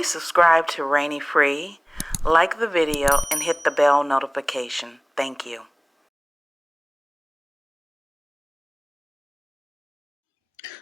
Please subscribe to Rainy Free, like the video, and hit the bell notification. Thank you.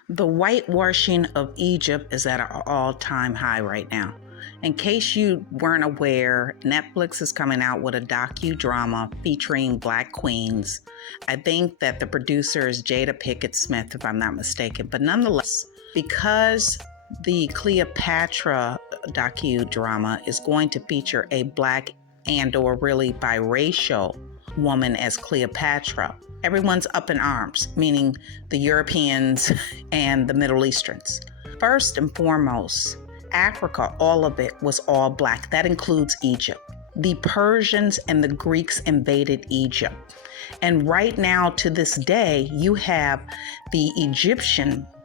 The whitewashing of Egypt is at an all-time high right now. In case you weren't aware, Netflix is coming out with a docudrama featuring Black queens. I think that the producer is Jada Pinkett Smith, if I'm not mistaken. But nonetheless, because the Cleopatra docudrama is going to feature a Black and or really biracial woman as Cleopatra, everyone's up in arms, meaning the Europeans and the Middle Easterns. First and foremost, Africa, all of it was all Black. That includes Egypt. The Persians and the Greeks invaded Egypt. And right now, to this day, you have the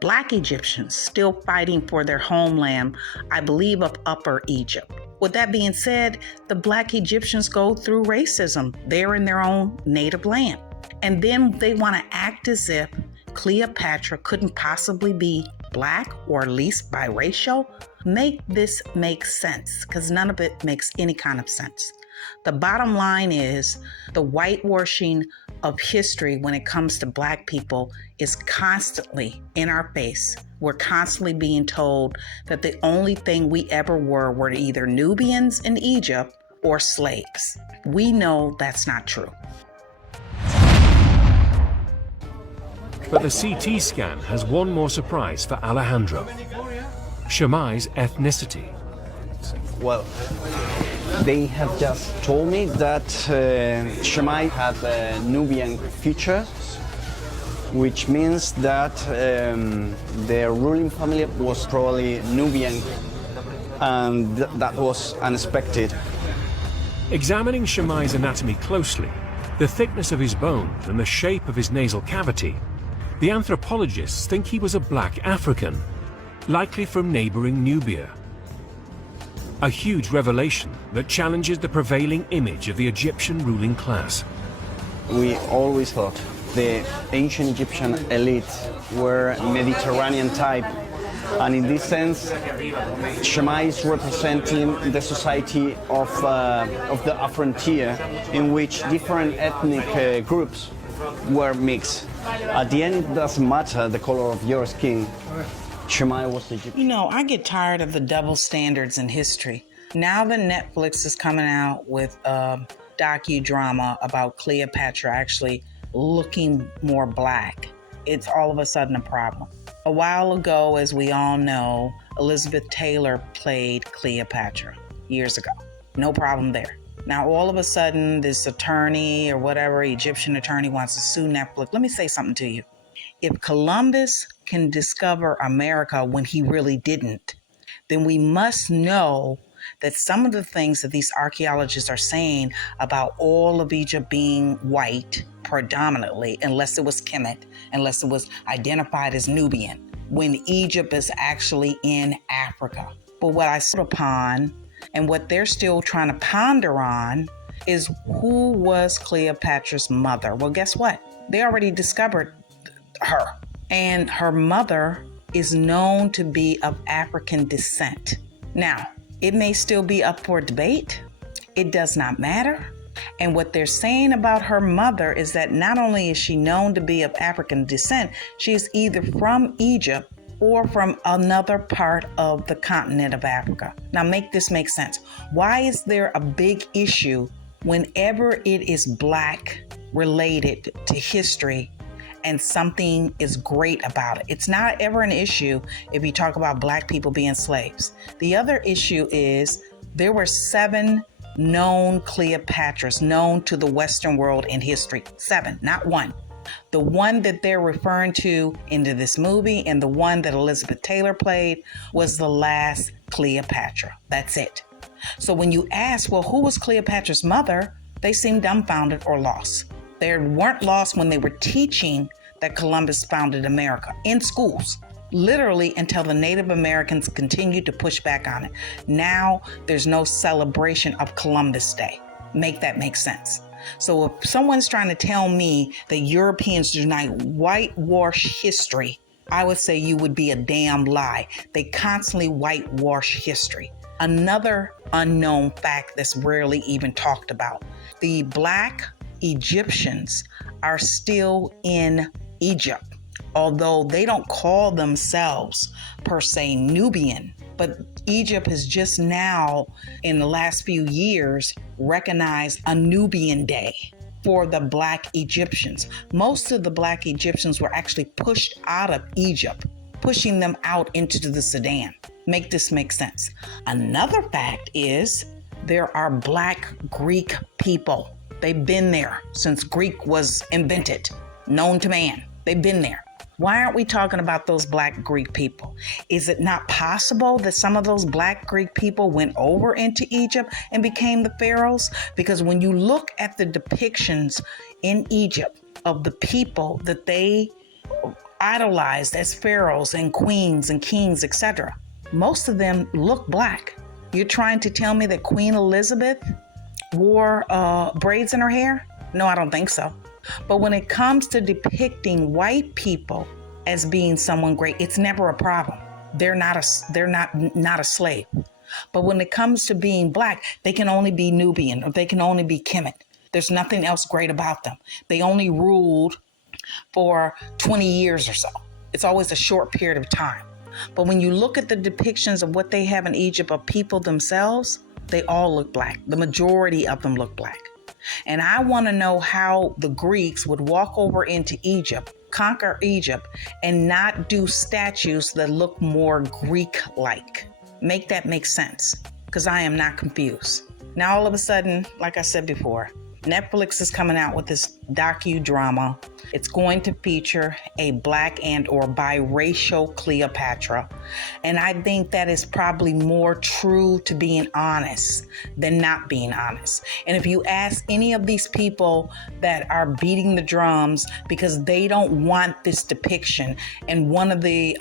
Black Egyptians still fighting for their homeland, I believe of Upper Egypt. With that being said, the Black Egyptians go through racism. They're in their own native land. And then they want to act as if Cleopatra couldn't possibly be Black or at least biracial. Make this make sense, because none of it makes any kind of sense. The bottom line is the whitewashing of history when it comes to Black people is constantly in our face. We're constantly being told that the only thing we ever were either Nubians in Egypt or slaves. We know that's not true. But the CT scan has one more surprise for Alejandro: Shammai's ethnicity. Well, they have just told me that Shammai had Nubian features, which means that their ruling family was probably Nubian, and that was unexpected. Examining Shammai's anatomy closely, the thickness of his bones and the shape of his nasal cavity, the anthropologists think he was a Black African, likely from neighboring Nubia. A huge revelation that challenges the prevailing image of the Egyptian ruling class. We always thought the ancient Egyptian elite were Mediterranean type, and in this sense, Shammai is representing the society of the frontier, in which different ethnic groups were mixed. At the end, it doesn't matter the color of your skin. Shammai was Egyptian. You know, I get tired of the double standards in history. Now that Netflix is coming out with a docudrama about Cleopatra actually looking more Black, it's all of a sudden a problem. A while ago, as we all know, Elizabeth Taylor played Cleopatra years ago. No problem there. Now, all of a sudden, this attorney or whatever, Egyptian attorney wants to sue Netflix. Let me say something to you. If Columbus can discover America when he really didn't, then we must know that some of the things that these archaeologists are saying about all of Egypt being white predominantly, unless it was Kemet, unless it was identified as Nubian, when Egypt is actually in Africa. But what I stood upon and what they're still trying to ponder on is who was Cleopatra's mother? Well, guess what? They already discovered her. And her mother is known to be of African descent. Now, it may still be up for debate. It does not matter. And what they're saying about her mother is that not only is she known to be of African descent, she is either from Egypt or from another part of the continent of Africa. Now make this make sense. Why is there a big issue whenever it is Black related to history and something is great about it? It's not ever an issue if you talk about Black people being slaves. The other issue is there were 7 known Cleopatras known to the Western world in history. 7, not 1. The one that they're referring to into this movie and the one that Elizabeth Taylor played was the last Cleopatra. That's it. So when you ask, well, who was Cleopatra's mother? They seem dumbfounded or lost. They weren't lost when they were teaching that Columbus founded America in schools, literally until the Native Americans continued to push back on it. Now there's no celebration of Columbus Day. Make that make sense. So if someone's trying to tell me that Europeans do not whitewash history, I would say you would be a damn lie. They constantly whitewash history. Another unknown fact that's rarely even talked about. The Black Egyptians are still in Egypt, although they don't call themselves per se Nubian. But Egypt has just now, in the last few years, recognized a Nubian Day for the Black Egyptians. Most of the Black Egyptians were actually pushed out of Egypt, pushing them out into the Sudan. Make this make sense. Another fact is there are Black Greek people. They've been there since Greek was invented, known to man. They've been there. Why aren't we talking about those Black Greek people? Is it not possible that some of those Black Greek people went over into Egypt and became the pharaohs? Because when you look at the depictions in Egypt of the people that they idolized as pharaohs and queens and kings, etc., most of them look Black. You're trying to tell me that Queen Elizabeth wore braids in her hair? No, I don't think so. But when it comes to depicting white people as being someone great, it's never a problem. They're not a slave. But when it comes to being Black, they can only be Nubian or they can only be Kemet. There's nothing else great about them. They only ruled for 20 years or so. It's always a short period of time. But when you look at the depictions of what they have in Egypt of people themselves, they all look Black. The majority of them look Black. And I want to know how the Greeks would walk over into Egypt, conquer Egypt, and not do statues that look more Greek-like. Make that make sense, because I am not confused. Now, all of a sudden, like I said before, Netflix is coming out with this docudrama. It's going to feature a Black and or biracial Cleopatra. And I think that is probably more true to being honest than not being honest. And if you ask any of these people that are beating the drums because they don't want this depiction, and one of the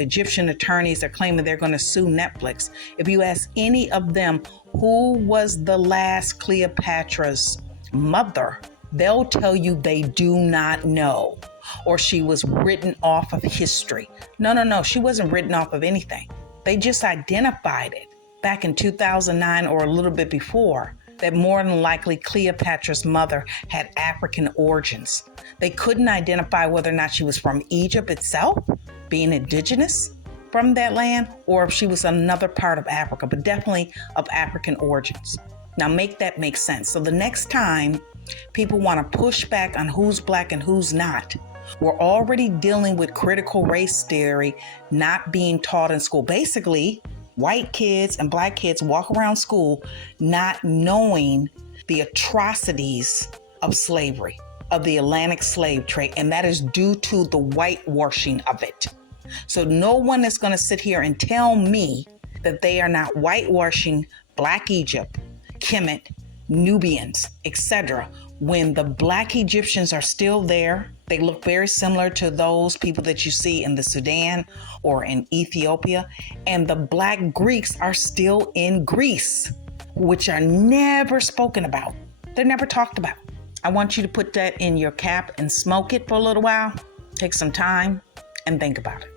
Egyptian attorneys are claiming they're going to sue Netflix, if you ask any of them who was the last Cleopatra's mother, they'll tell you they do not know, or she was written off of history. No, she wasn't written off of anything. They just identified it back in 2009 or a little bit before that more than likely Cleopatra's mother had African origins. They couldn't identify whether or not she was from Egypt itself, being indigenous from that land, or if she was another part of Africa, but definitely of African origins. Now make that make sense. So the next time people want to push back on who's Black and who's not, we're already dealing with critical race theory not being taught in school. Basically, white kids and Black kids walk around school not knowing the atrocities of slavery, of the Atlantic slave trade, and that is due to the whitewashing of it. So no one is going to sit here and tell me that they are not whitewashing Black Egypt, Kemet, Nubians, etc. When the Black Egyptians are still there, they look very similar to those people that you see in the Sudan or in Ethiopia, and the Black Greeks are still in Greece, which are never spoken about. They're never talked about. I want you to put that in your cap and smoke it for a little while. Take some time and think about it.